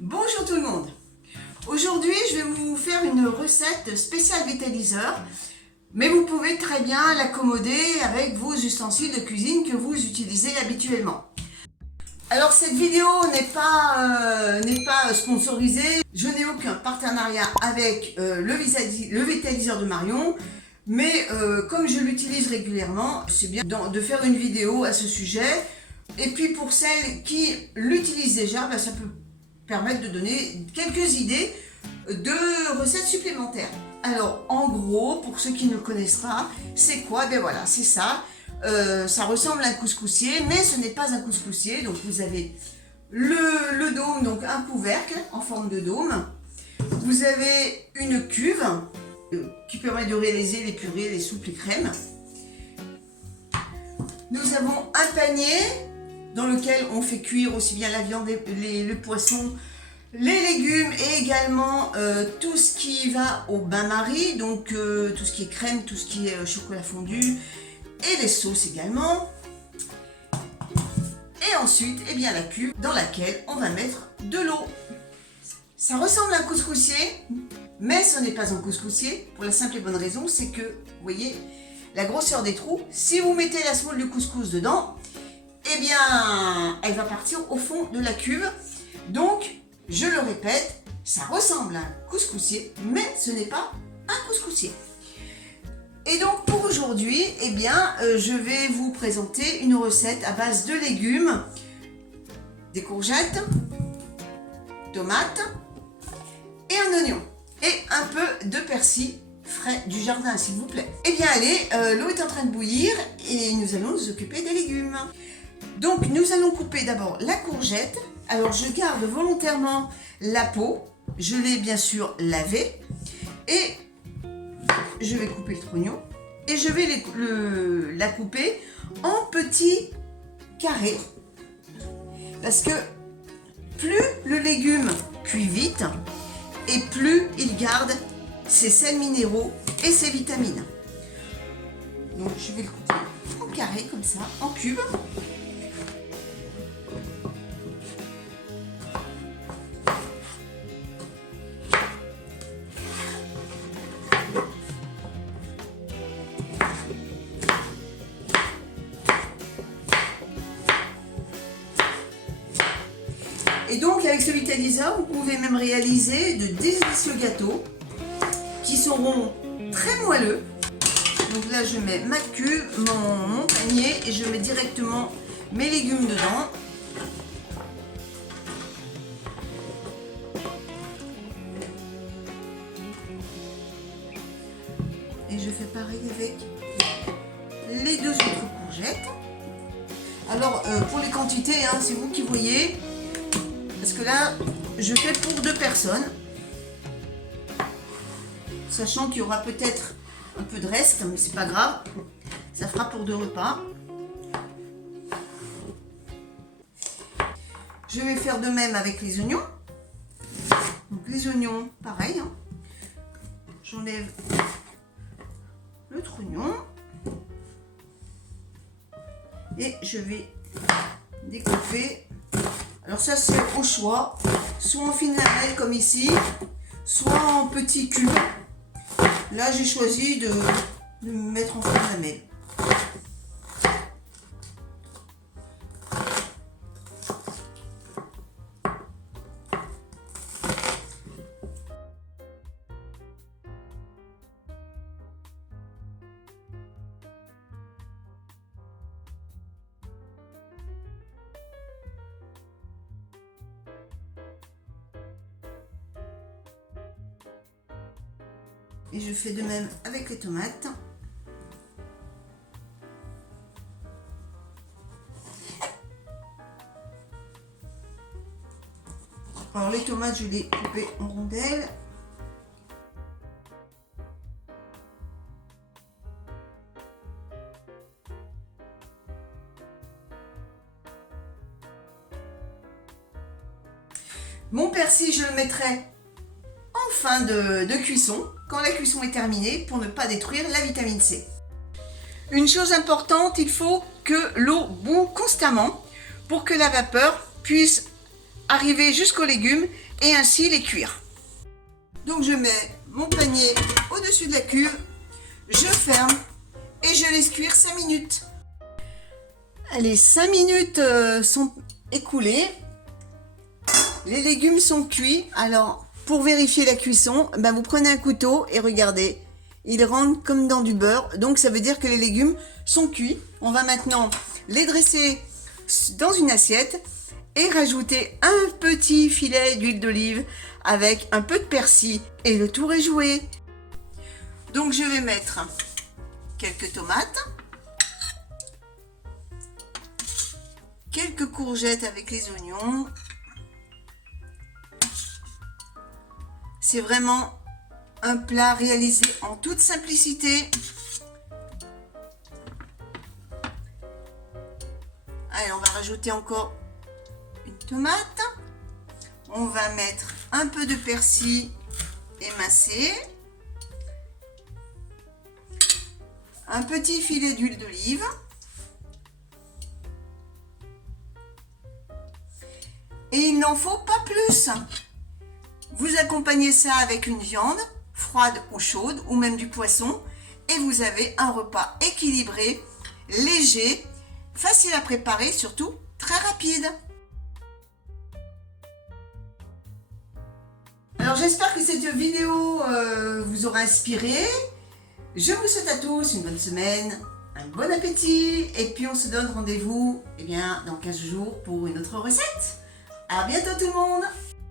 Bonjour tout le monde. Aujourd'hui, je vais vous faire une recette spéciale vitaliseur, mais vous pouvez très bien l'accommoder avec vos ustensiles de cuisine que vous utilisez habituellement. Alors cette vidéo n'est pas sponsorisée, je n'ai aucun partenariat avec le vitaliseur de Marion, mais comme je l'utilise régulièrement, c'est bien de faire une vidéo à ce sujet. Et puis pour celles qui l'utilisent déjà, ça peut permettre de donner quelques idées de recettes supplémentaires. Alors en gros, pour ceux qui ne connaissent pas, c'est quoi? Ben voilà, c'est ça. Ça ressemble à un couscoussier, mais ce n'est pas un couscoussier. Donc vous avez le dôme, donc un couvercle en forme de dôme. Vous avez une cuve qui permet de réaliser les purées, les soupes, les crèmes. Nous avons un panier dans lequel on fait cuire aussi bien la viande, le poisson, les légumes et également tout ce qui va au bain-marie, donc tout ce qui est crème, tout ce qui est chocolat fondu et les sauces également. Et ensuite, la cuve dans laquelle on va mettre de l'eau. Ça ressemble à un couscoussier, mais ce n'est pas un couscoussier pour la simple et bonne raison, c'est que, vous voyez, la grosseur des trous, si vous mettez la semoule du couscous dedans, elle va partir au fond de la cuve. Donc, je le répète, ça ressemble à un couscoussier, mais ce n'est pas un couscoussier. Et donc, pour aujourd'hui, je vais vous présenter une recette à base de légumes, des courgettes, tomates et un oignon. Et un peu de persil frais du jardin, s'il vous plaît. L'eau est en train de bouillir et nous allons nous occuper des légumes. Donc nous allons couper d'abord la courgette. Alors je garde volontairement la peau, je l'ai bien sûr lavée et je vais couper le trognon et je vais la couper en petits carrés parce que plus le légume cuit vite et plus il garde ses sels minéraux et ses vitamines. Donc je vais le couper en carré comme ça, en cubes. Et donc avec ce vitaliseur, vous pouvez même réaliser de délicieux gâteaux qui seront très moelleux. Donc là je mets ma cuve, mon panier et je mets directement mes légumes dedans. Et je fais pareil avec les deux autres courgettes. Alors pour les quantités, c'est vous qui voyez. Parce que là, je fais pour 2 personnes. Sachant qu'il y aura peut-être un peu de reste, mais c'est pas grave. Ça fera pour 2 repas. Je vais faire de même avec les oignons. Donc les oignons, pareil. J'enlève le trognon. Et je vais découper. Alors ça c'est au choix, soit en fines lamelles comme ici, soit en petits cubes. Là j'ai choisi de me mettre en fines lamelles. Et je fais de même avec les tomates. Alors les tomates, je les coupe en rondelles. Mon persil, je le mettrai en fin de cuisson, quand la cuisson est terminée, pour ne pas détruire la vitamine C. Une chose importante, il faut que l'eau bout constamment pour que la vapeur puisse arriver jusqu'aux légumes et ainsi les cuire. Donc je mets mon panier au-dessus de la cuve, je ferme et je laisse cuire 5 minutes. Allez, 5 minutes sont écoulées. Les légumes sont cuits. Alors, pour vérifier la cuisson, vous prenez un couteau et regardez, il rentre comme dans du beurre. Donc, ça veut dire que les légumes sont cuits. On va maintenant les dresser dans une assiette et rajouter un petit filet d'huile d'olive avec un peu de persil. Et le tour est joué. Donc, je vais mettre quelques tomates, quelques courgettes avec les oignons. C'est vraiment un plat réalisé en toute simplicité. Allez, on va rajouter encore une tomate. On va mettre un peu de persil émincé. Un petit filet d'huile d'olive. Et il n'en faut pas plus. Vous accompagnez ça avec une viande, froide ou chaude, ou même du poisson, et vous avez un repas équilibré, léger, facile à préparer, surtout très rapide. Alors j'espère que cette vidéo vous aura inspiré. Je vous souhaite à tous une bonne semaine, un bon appétit, et puis on se donne rendez-vous dans 15 jours pour une autre recette. À bientôt tout le monde!